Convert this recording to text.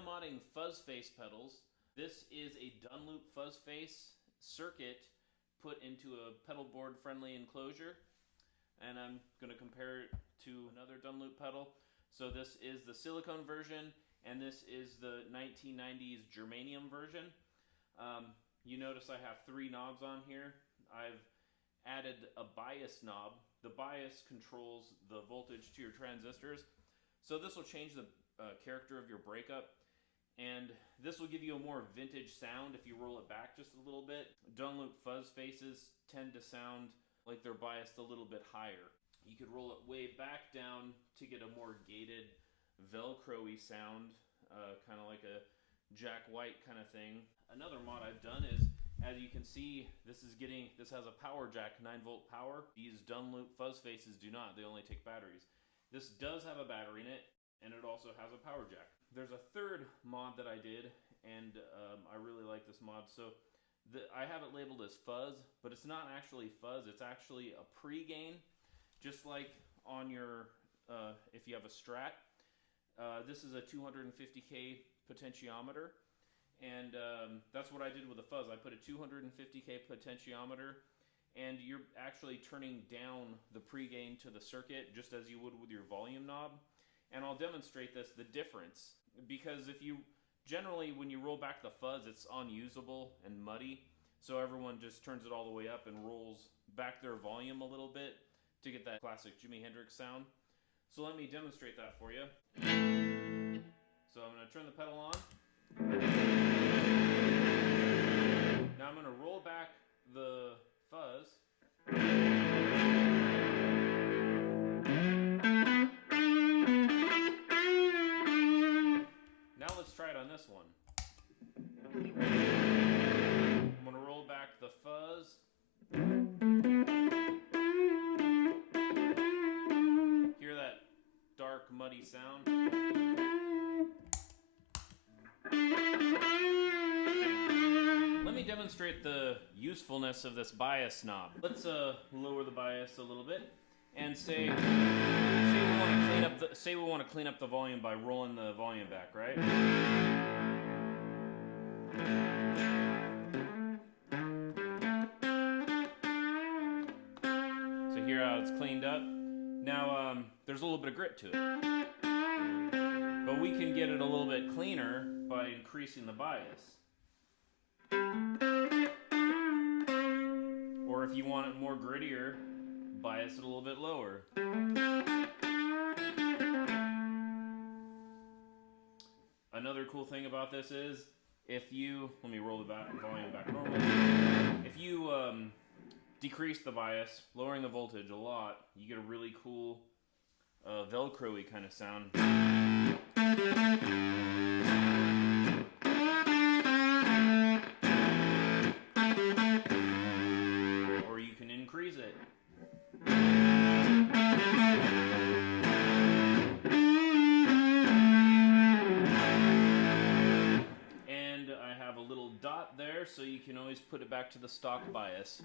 now modding Fuzz Face pedals. This is a Dunloop Fuzz Face circuit put into a pedal board friendly enclosure, and I'm going to compare it to another Dunloop pedal. So this is the silicone version, and this is the 1990s germanium version. You notice I have three knobs on here. I've added a bias knob. The bias controls the voltage to your transistors. So this will change the character of your breakup, and this will give you a more vintage sound if you roll it back just a little bit. Dunloop Fuzz Faces tend to sound like they're biased a little bit higher. You could roll it way back down to get a more gated, Velcro-y sound, kind of like a Jack White kind of thing. Another mod I've done is, as you can see, this has a power jack, 9-volt power. These Dunloop Fuzz Faces do not, they only take batteries. This does have a battery in it, and it also has a power jack. There's a third mod that I did, and I really like this mod. So I have it labeled as fuzz, but it's not actually fuzz, it's actually a pre-gain, just like on your, if you have a Strat. This is a 250K potentiometer, and that's what I did with the fuzz. I put a 250K potentiometer, and you're actually turning down the pre-gain to the circuit just as you would with your volume knob. And I'll demonstrate the difference, because if you generally, when you roll back the fuzz, it's unusable and muddy, so everyone just turns it all the way up and rolls back their volume a little bit to get that classic Jimi Hendrix sound. So let me demonstrate that for you. So I'm going to turn the pedal on. Now I'm going to roll back the fuzz. Now let's try it on this one. I'm going to roll back the fuzz. Hear that dark, muddy sound? Let me demonstrate the usefulness of this bias knob. Let's lower the bias a little bit and say we want to clean up the volume by rolling the volume back, right? So here how it's cleaned up. Now there's a little bit of grit to it, but we can get it a little bit cleaner by increasing the bias. Or if you want it more grittier, bias it a little bit lower. Another cool thing about this is, if you, let me roll the volume back normal. If you decrease the bias, lowering the voltage a lot, you get a really cool Velcro-y kind of sound. Or you can increase it. And I have a little dot there, so you can always put it back to the stock bias.